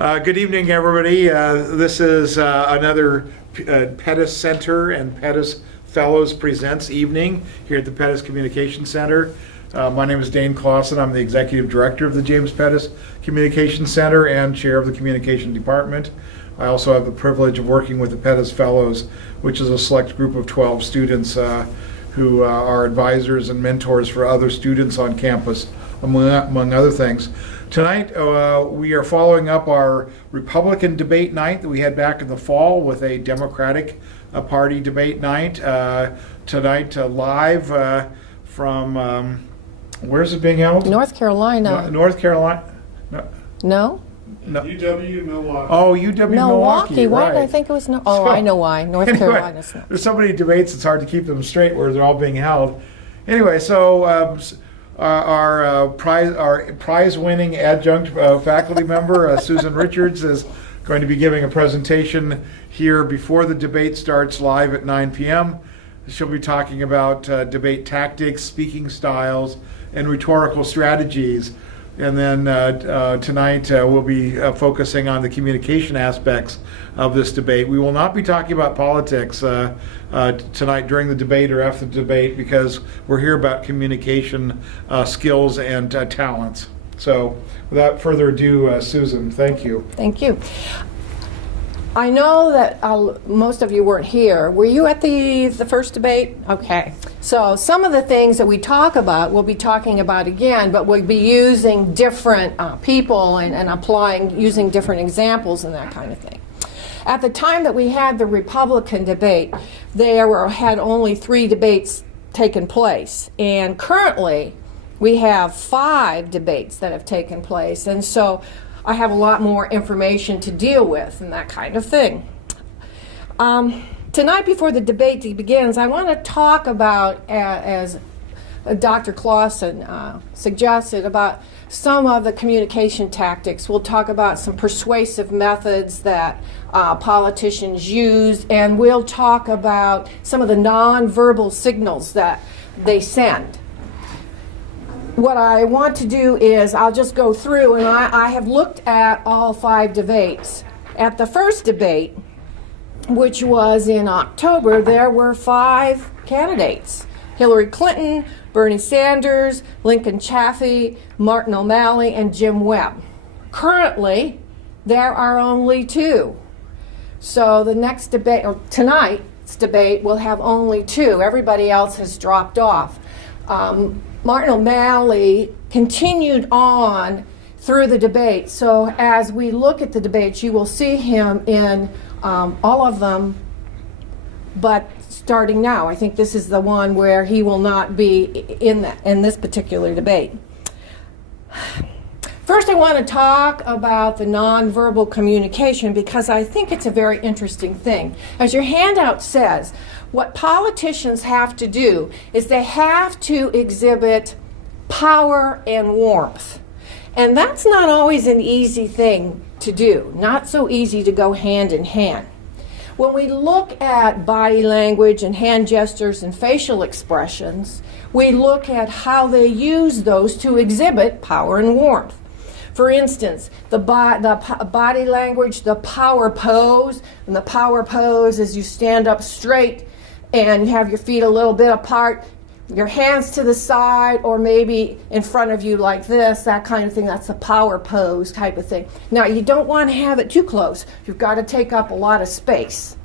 Good evening, everybody. This is another Pedas Center and Pedas Fellows Presents evening here at the Pedas Communication Center. My name is Dane Clausen. I'm the Executive Director of the James Pedas Communication Center and Chair of the Communication Department. I also have the privilege of working with the Pedas Fellows, which is a select group of 12 students who are advisors and mentors for other students on campus, among other things. Tonight, we are following up our Republican debate night that we had back in the fall with a Democratic Party debate night. Tonight, live from, where's it being held? North Carolina. North Carolina? No? No. UW Milwaukee. Oh, UW Milwaukee. Why right. did I think it was no? Oh, I know why. North Carolina's not. There's so many debates, it's hard to keep them straight where they're all being held. Anyway, so our prize-winning adjunct faculty member, Susan Richards, is going to be giving a presentation here before the debate starts live at 9 p.m. She'll be talking about debate tactics, speaking styles, and rhetorical strategies. And then tonight we'll be focusing on the communication aspects of this debate. We will not be talking about politics tonight during the debate or after the debate because we're here about communication skills and talents. So without further ado, Susan, thank you. Thank you. I know that most of you weren't here. Were you at the first debate? Okay. So some of the things that we talk about, we'll be talking about again, but we'll be using different people and using different examples and that kind of thing. At the time that we had the Republican debate, had only 3 debates taken place. And currently, we have 5 debates that have taken place. And so I have a lot more information to deal with and that kind of thing. Tonight, before the debate begins, I want to talk about, as Dr. Clausen suggested, about some of the communication tactics. We'll talk about some persuasive methods that politicians use, and we'll talk about some of the nonverbal signals that they send. What I want to do is I'll just go through, and I have looked at all 5 debates. At the first debate, which was in October, there were 5 candidates: Hillary Clinton, Bernie Sanders, Lincoln Chafee, Martin O'Malley, and Jim Webb. Currently, there are only 2. So the next debate, or tonight's debate, will have only 2. Everybody else has dropped off. Martin O'Malley continued on through the debate. So as we look at the debates, you will see him in all of them, but starting now. I think this is the one where he will not be in this particular debate. First, I want to talk about the nonverbal communication because I think it's a very interesting thing. As your handout says, what politicians have to do is they have to exhibit power and warmth. And that's not always an easy thing to do, not so easy to go hand in hand. When we look at body language and hand gestures and facial expressions, we look at how they use those to exhibit power and warmth. For instance, the body language, the power pose, and the power pose is you stand up straight and you have your feet a little bit apart, your hands to the side or maybe in front of you like this, that kind of thing. That's the power pose type of thing. Now, you don't want to have it too close. You've got to take up a lot of space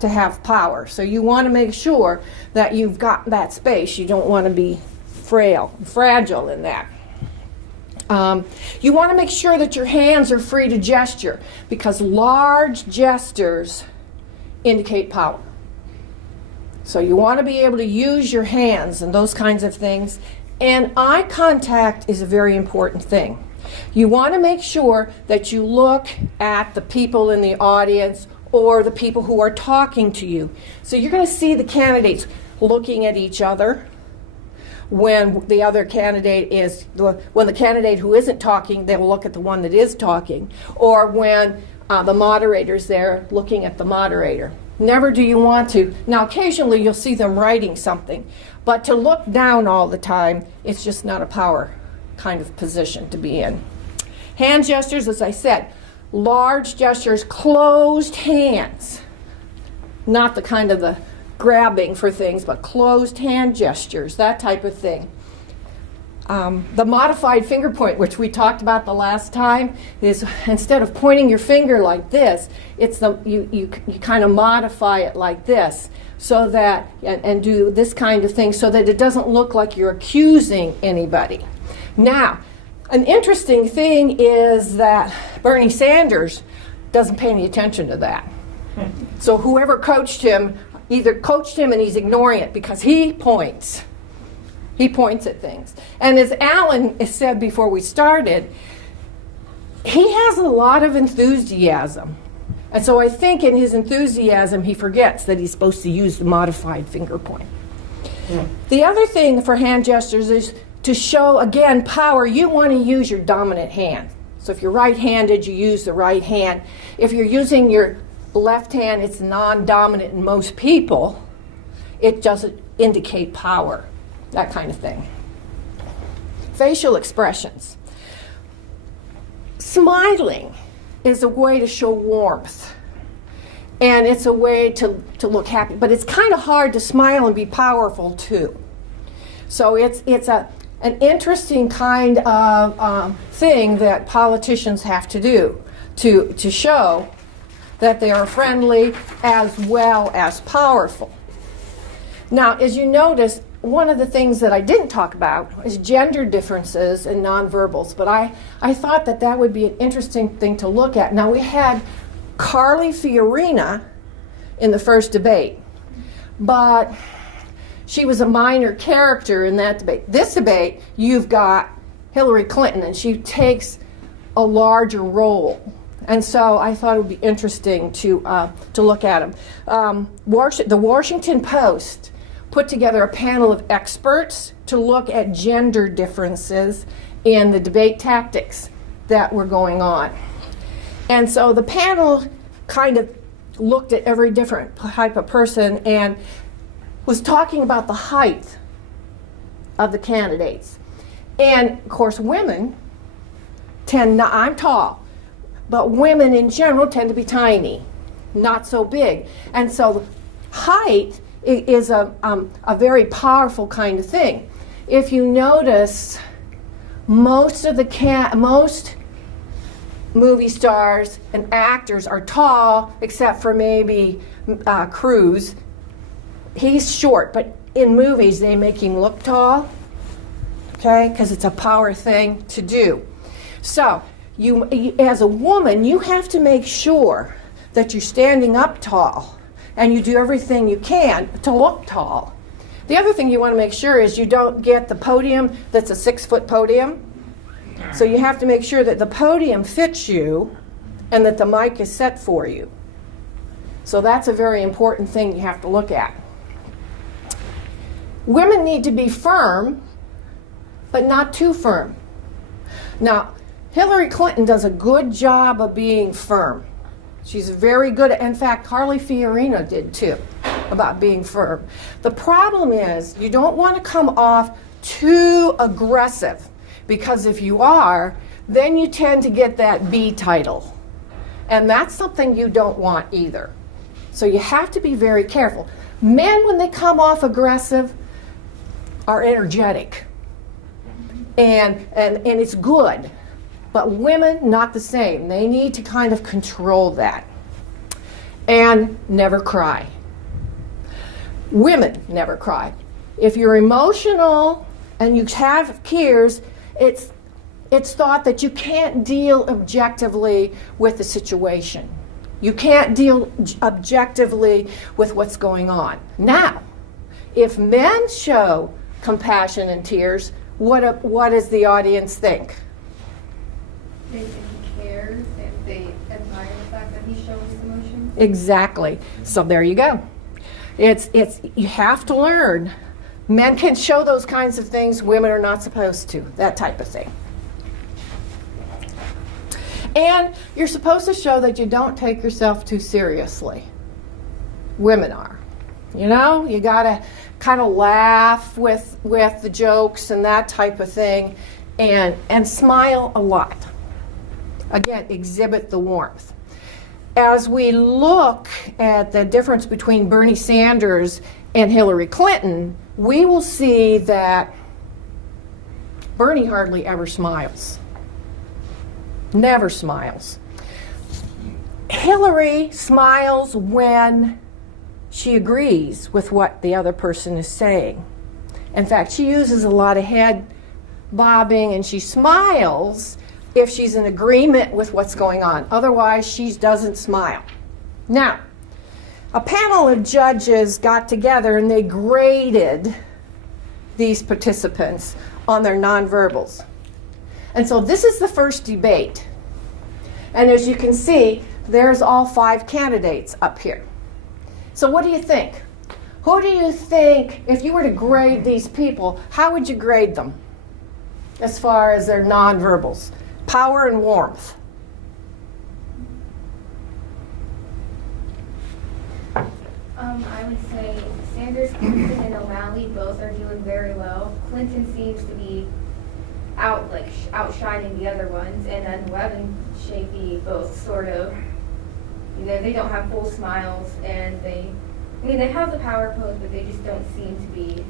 to have power. So you want to make sure that you've got that space. You don't want to be fragile in that. You want to make sure that your hands are free to gesture because large gestures indicate power. So you want to be able to use your hands and those kinds of things. And eye contact is a very important thing. You want to make sure that you look at the people in the audience or the people who are talking to you. So you're going to see the candidates looking at each other. When the other candidate when the candidate who isn't talking, they will look at the one that is talking. Or when the moderator's there looking at the moderator. Never do you want to. Now, occasionally you'll see them writing something, but to look down all the time, it's just not a power kind of position to be in. Hand gestures, as I said, large gestures, closed hands. Not the kind of the grabbing for things, but closed hand gestures, that type of thing. The modified finger point, which we talked about the last time, is instead of pointing your finger like this, it's you kind of modify it like this, so that and do this kind of thing, so that it doesn't look like you're accusing anybody. Now, an interesting thing is that Bernie Sanders doesn't pay any attention to that. So whoever coached him either coached him and he's ignoring it, because he points. He points at things. And as Alan said before we started, he has a lot of enthusiasm. And so I think in his enthusiasm, he forgets that he's supposed to use the modified finger point. Yeah. The other thing for hand gestures is to show, again, power. You want to use your dominant hand. So if you're right-handed, you use the right hand. If you're using your left hand, it's non-dominant in most people. It doesn't indicate power. That kind of thing. Facial expressions. Smiling is a way to show warmth. And it's a way to look happy. But it's kind of hard to smile and be powerful too. So it's an interesting kind of thing that politicians have to do to show that they are friendly as well as powerful. Now, as you notice, one of the things that I didn't talk about is gender differences in nonverbals, but I thought that would be an interesting thing to look at. Now, we had Carly Fiorina in the first debate, but she was a minor character in that debate. This debate, you've got Hillary Clinton, and she takes a larger role. And so I thought it would be interesting to look at them. The Washington Post put together a panel of experts to look at gender differences in the debate tactics that were going on. And so the panel kind of looked at every different type of person and was talking about the height of the candidates. And of course, women I'm tall, but women in general tend to be tiny, not so big. And so height is a very powerful kind of thing. If you notice, most movie stars and actors are tall, except for maybe Cruise. He's short, but in movies they make him look tall, okay? Because it's a power thing to do. So, you, as a woman, you have to make sure that you're standing up tall, and you do everything you can to look tall. The other thing you want to make sure is you don't get the podium that's a 6-foot podium. So you have to make sure that the podium fits you and that the mic is set for you. So that's a very important thing you have to look at. Women need to be firm, but not too firm. Now, Hillary Clinton does a good job of being firm. She's very good in fact, Carly Fiorina did too, about being firm. The problem is you don't want to come off too aggressive, because if you are, then you tend to get that B title. And that's something you don't want either. So you have to be very careful. Men, when they come off aggressive, are energetic. And it's good. But women, not the same. They need to kind of control that. And never cry. Women never cry. If you're emotional and you have tears, it's thought that you can't deal objectively with the situation. You can't deal objectively with what's going on. Now, if men show compassion and tears, what does the audience think? They think he cares, and they admire the fact that he shows emotion. Exactly. So there you go. It's you have to learn. Men can show those kinds of things, women are not supposed to. That type of thing. And you're supposed to show that you don't take yourself too seriously. Women are. You know, you gotta kind of laugh with the jokes and that type of thing, and smile a lot. again, exhibit the warmth. As we look at the difference between Bernie Sanders and Hillary Clinton, we will see that Bernie hardly ever smiles. Never smiles. Hillary smiles when she agrees with what the other person is saying. In fact, she uses a lot of head bobbing, and she smiles if she's in agreement with what's going on. Otherwise, she doesn't smile. Now, a panel of judges got together and they graded these participants on their nonverbals. And so this is the first debate. And as you can see, there's all 5 candidates up here. So what do you think? Who do you think, if you were to grade these people, how would you grade them as far as their nonverbals? Power and warmth. I would say Sanders, Clinton, and O'Malley both are doing very well. Clinton seems to be outshining the other ones, and then Webb and Chafee both sort of, they don't have full smiles, and they have the power pose, but they just don't seem to be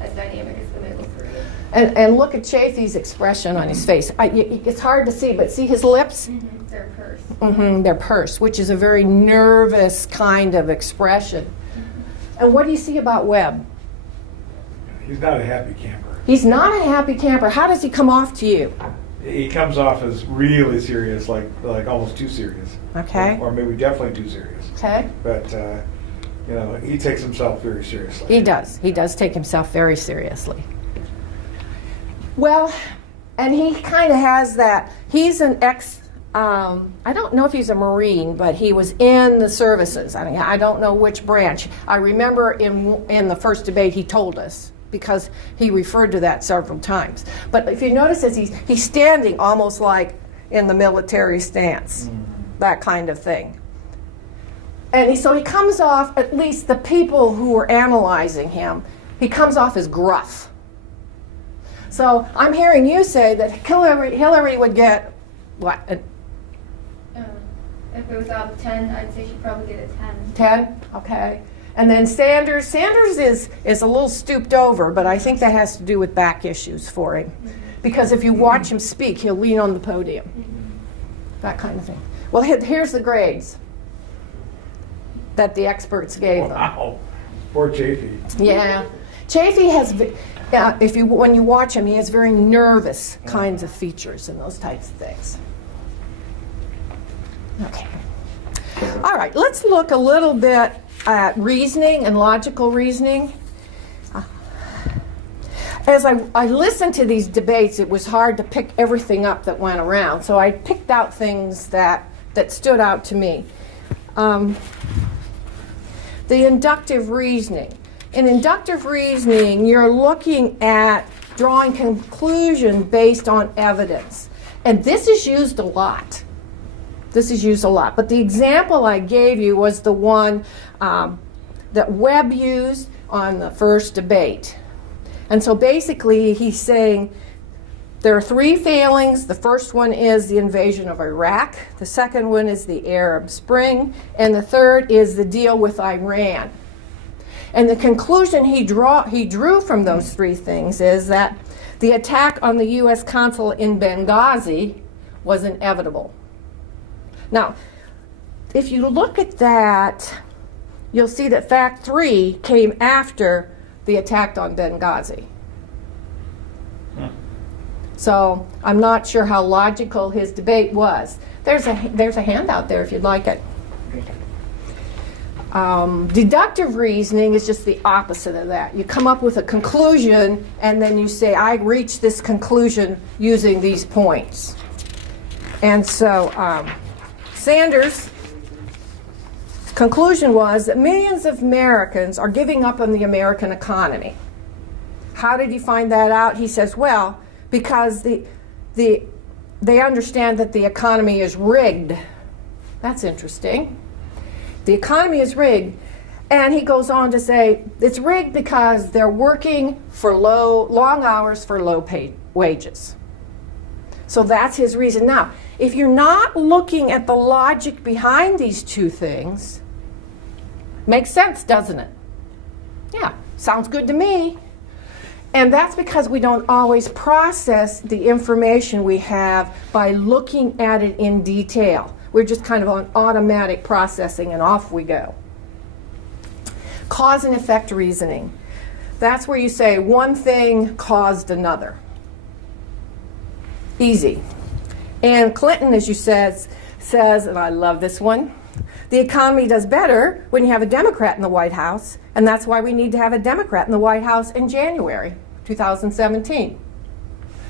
as dynamic as the middle 3. And look at Chafee's expression on his face. It's hard to see, but see his lips? Mm-hmm. They're pursed. Mm-hmm, they're pursed, which is a very nervous kind of expression. And what do you see about Webb? He's not a happy camper. He's not a happy camper. How does he come off to you? He comes off as really serious, like almost too serious. Okay. Or maybe definitely too serious. Okay. But he takes himself very seriously. He does. He does take himself very seriously. Well, and he kind of has that. He's an I don't know if he's a Marine, but he was in the services. I don't know which branch. I remember in the first debate he told us, because he referred to that several times. But if you notice, as he's standing almost like in the military stance, that kind of thing. And so he comes off, at least the people who are analyzing him, he comes off as gruff. So I'm hearing you say that Hillary would get, what, If it was out of 10, I'd say she'd probably get a 10. 10? Okay. And then Sanders is a little stooped over, but I think that has to do with back issues for him. Because if you watch him speak, he'll lean on the podium. That kind of thing. Well, here's the grades that the experts gave them. Wow. Poor Chafee. Yeah. Chafee has, when you watch him, he has very nervous kinds of features and those types of things. Okay. All right, let's look a little bit at reasoning and logical reasoning. As I listened to these debates, it was hard to pick everything up that went around, so I picked out things that stood out to me. The inductive reasoning. In inductive reasoning, you're looking at drawing conclusions based on evidence, and this is used a lot. This is used a lot. But the example I gave you was the one that Webb used on the first debate. And so basically he's saying there are 3 failings. The first one is the invasion of Iraq. The second one is the Arab Spring. And the third is the deal with Iran. And the conclusion he drew from those 3 things is that the attack on the U.S. consulate in Benghazi was inevitable. Now, if you look at that, you'll see that fact 3 came after the attack on Benghazi. So I'm not sure how logical his debate was. There's a handout there if you'd like it. Deductive reasoning is just the opposite of that. You come up with a conclusion and then you say, I reached this conclusion using these points. And so Sanders' conclusion was that millions of Americans are giving up on the American economy. How did he find that out? He says, well, because they understand that the economy is rigged. That's interesting. The economy is rigged. And he goes on to say it's rigged because they're working for long hours for low paid wages. So that's his reason. Now, if you're not looking at the logic behind these two things, makes sense, doesn't it? Yeah, sounds good to me. And that's because we don't always process the information we have by looking at it in detail. We're just kind of on automatic processing and off we go. Cause and effect reasoning. That's where you say one thing caused another. Easy. And Clinton, as you says, and I love this one, the economy does better when you have a Democrat in the White House, and that's why we need to have a Democrat in the White House in January 2017.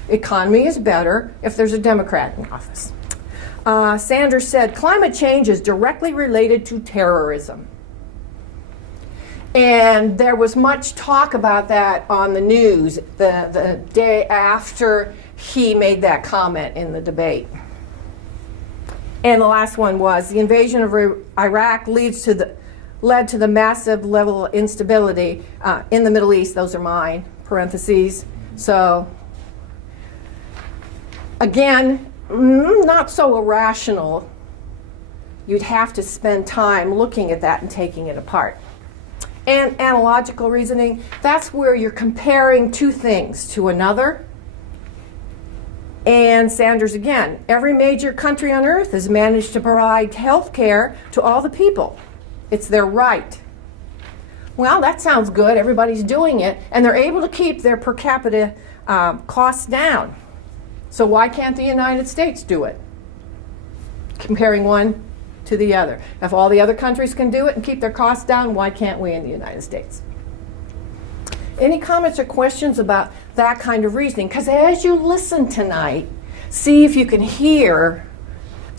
Economy is better if there's a Democrat in office. Sanders said, climate change is directly related to terrorism. And there was much talk about that on the news the day after he made that comment in the debate. And the last one was, the invasion of Iraq led to the massive level of instability in the Middle East. Those are mine, parentheses. So, again, not so irrational. You'd have to spend time looking at that and taking it apart. And analogical reasoning, that's where you're comparing two things to another. And Sanders again, every major country on earth has managed to provide health care to all the people. It's their right. Well, that sounds good. Everybody's doing it. And they're able to keep their per capita costs down. So why can't the United States do it? Comparing one to the other. If all the other countries can do it and keep their costs down, why can't we in the United States? Any comments or questions about that kind of reasoning? Because as you listen tonight, see if you can hear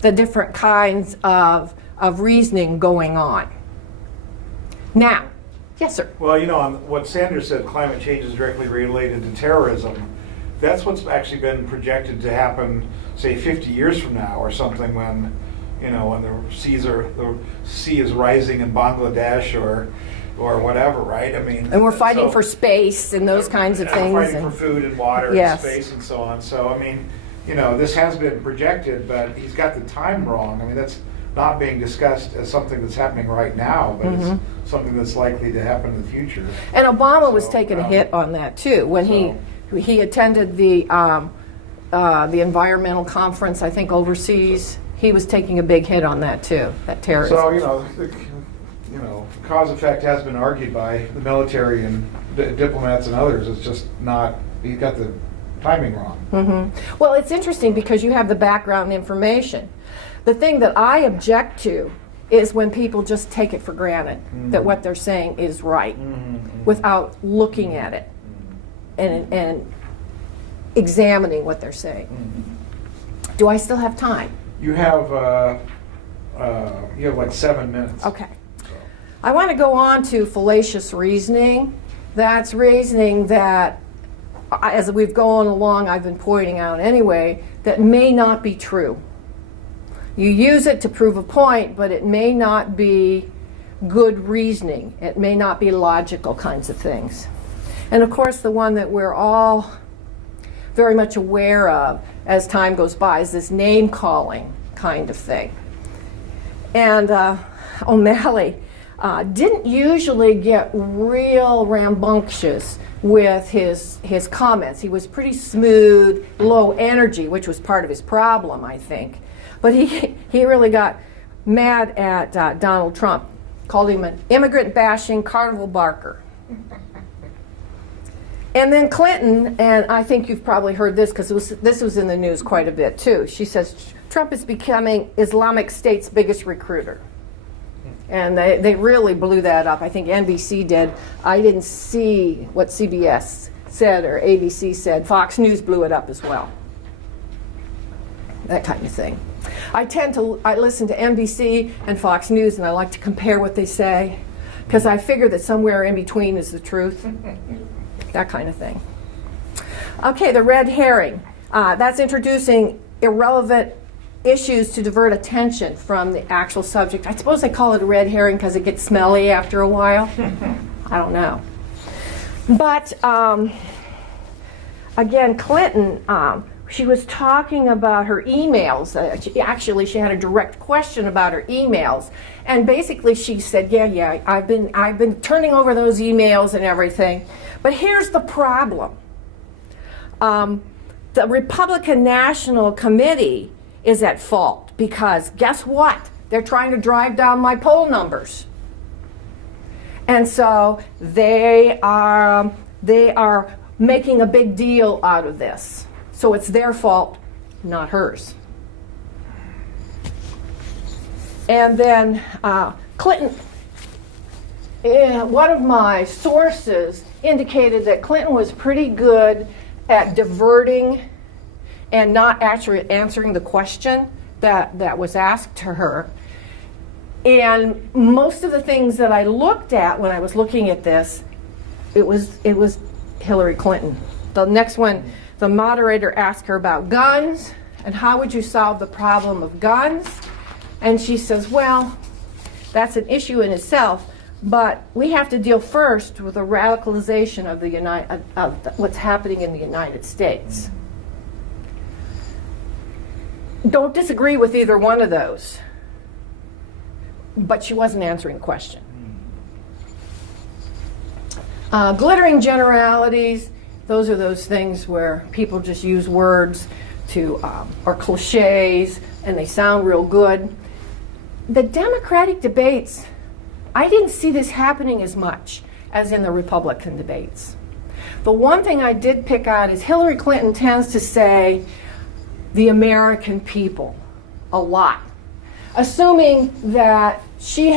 the different kinds of reasoning going on. Now, yes, sir. Well, you know, on what Sanders said, climate change is directly related to terrorism. That's what's actually been projected to happen, say, 50 years from now or something, when, you know, when the sea is rising in Bangladesh or whatever, right? I mean, And we're fighting for space and those kinds of things. We're fighting for food and water Yes. and space and so on. So, I mean, you know, this has been projected, but he's got the time wrong. I mean, that's not being discussed as something that's happening right now, but it's something that's likely to happen in the future. And Obama was So, taking a hit on that too when he attended the environmental conference, I think overseas. He was taking a big hit on that too, that terrorism. So, you know, cause effect has been argued by the military and diplomats and others. It's just not, he got the timing wrong. Well, it's interesting because you have the background information. The thing that I object to is when people just take it for granted that what they're saying is right without looking at it and examining what they're saying. Do I still have time? You have like 7 minutes. Okay. I want to go on to fallacious reasoning. That's reasoning that, as we've gone along, I've been pointing out anyway, that may not be true. You use it to prove a point, but it may not be good reasoning. It may not be logical kinds of things. And of course, the one that we're all very much aware of as time goes by is this name-calling kind of thing. And O'Malley didn't usually get real rambunctious with his comments. He was pretty smooth, low energy, which was part of his problem, I think. But he really got mad at Donald Trump, called him an immigrant-bashing carnival barker. And then Clinton, and I think you've probably heard this because this was in the news quite a bit too. She says Trump is becoming Islamic State's biggest recruiter. And they really blew that up. I think NBC did. I didn't see what CBS said or ABC said. Fox News blew it up as well. That kind of thing. I listen to NBC and Fox News, and I like to compare what they say because I figure that somewhere in between is the truth. That kind of thing. Okay, the red herring. That's introducing irrelevant issues to divert attention from the actual subject. I suppose they call it a red herring because it gets smelly after a while. I don't know. But again, Clinton she was talking about her emails. She had a direct question about her emails, and basically she said, "Yeah, I've been turning over those emails and everything." But here's the problem: the Republican National Committee is at fault because guess what? They're trying to drive down my poll numbers, and so they are making a big deal out of this. So it's their fault, not hers. And then Clinton, one of my sources indicated that Clinton was pretty good at diverting and not actually answering the question that was asked to her. And most of the things that I looked at when I was looking at this, it was Hillary Clinton. The next one, the moderator asked her about guns and how would you solve the problem of guns? And she says, well, that's an issue in itself, but we have to deal first with the radicalization of what's happening in the United States. Don't disagree with either one of those, but she wasn't answering the question. Glittering generalities, those are those things where people just use words or cliches, and they sound real good. The Democratic debates, I didn't see this happening as much as in the Republican debates. The one thing I did pick out is Hillary Clinton tends to say the American people a lot, assuming that she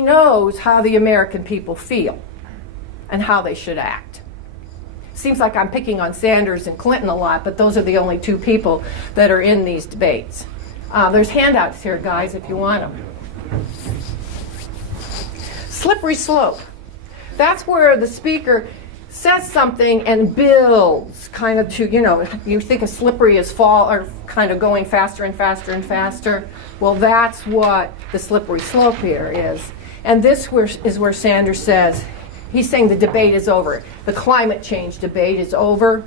knows how the American people feel and how they should act. Seems like I'm picking on Sanders and Clinton a lot, but those are the only two people that are in these debates. There's handouts here, guys, if you want them. Slippery slope. That's where the speaker says something and builds kind of to, you think of slippery as fall or kind of going faster and faster and faster. Well, that's what the slippery slope here is. And this is where Sanders says, he's saying the debate is over. The climate change debate is over.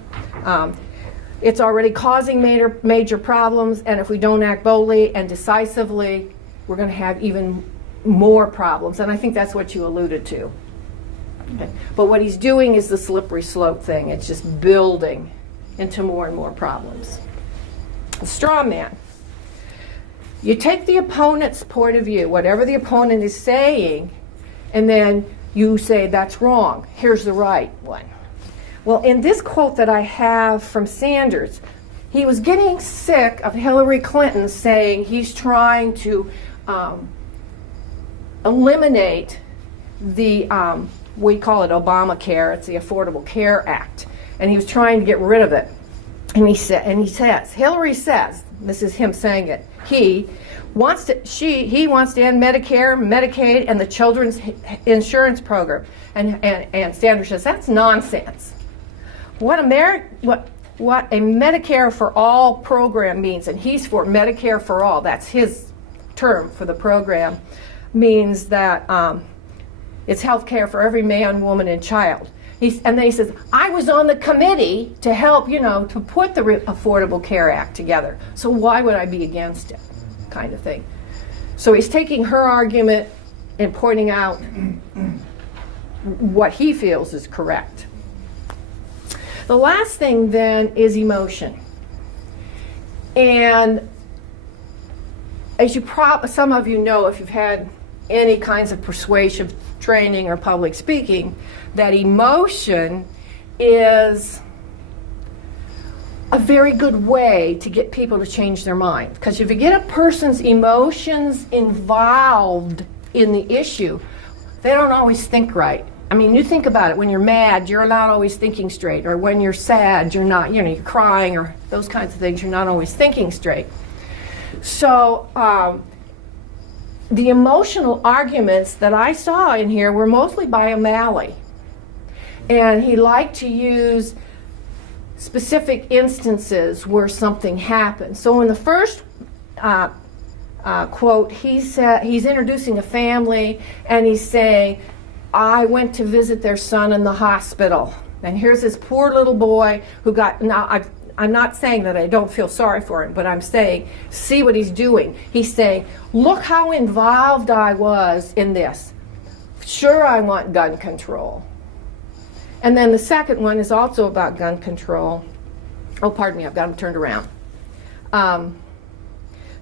It's already causing major problems, and if we don't act boldly and decisively, we're going to have even more problems. And I think that's what you alluded to. Okay. But what he's doing is the slippery slope thing. It's just building into more and more problems. A straw man. You take the opponent's point of view, whatever the opponent is saying, and then you say, that's wrong. Here's the right one. Well, in this quote that I have from Sanders, he was getting sick of Hillary Clinton saying he's trying to eliminate the, we call it Obamacare, it's the Affordable Care Act, and he was trying to get rid of it. And he says, Hillary says, this is him saying it, he wants to end Medicare, Medicaid, and the Children's Insurance Program. And Sanders says, that's nonsense. What a Medicare for All program means, and he's for Medicare for All, that's his term for the program, means that it's health care for every man, woman, and child. And then he says, I was on the committee to help, to put the Affordable Care Act together. So why would I be against it? Kind of thing. So he's taking her argument and pointing out what he feels is correct. The last thing then is emotion. And as some of you know, if you've had any kinds of persuasive training or public speaking, that emotion is a very good way to get people to change their mind. Because if you get a person's emotions involved in the issue, they don't always think right. I mean, you think about it. When you're mad, you're not always thinking straight. Or when you're sad, you're not, you're crying or those kinds of things, you're not always thinking straight. So the emotional arguments that I saw in here were mostly by O'Malley. And he liked to use specific instances where something happened. So in the first quote, he said he's introducing a family, and he's saying, I went to visit their son in the hospital. And here's this poor little boy who got, now I'm not saying that I don't feel sorry for him, but I'm saying, see what he's doing. He's saying, look how involved I was in this. Sure, I want gun control. And then the second one is also about gun control. Oh, pardon me, I've got them turned around.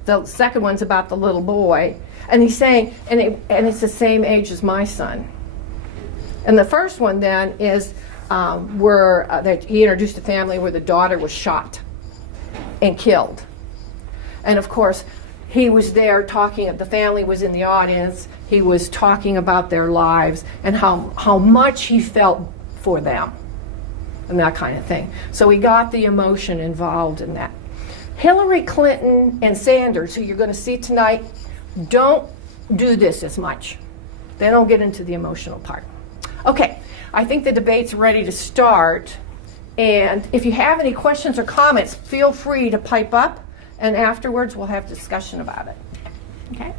The second one's about the little boy. And he's saying, and it's the same age as my son. And the first one then is that he introduced a family where the daughter was shot and killed. And of course, he was there talking, the family was in the audience, he was talking about their lives and how much he felt for them and that kind of thing. So he got the emotion involved in that. Hillary Clinton and Sanders, who you're going to see tonight, don't do this as much. They don't get into the emotional part. Okay, I think the debate's ready to start. And if you have any questions or comments, feel free to pipe up, and afterwards we'll have discussion about it. Okay?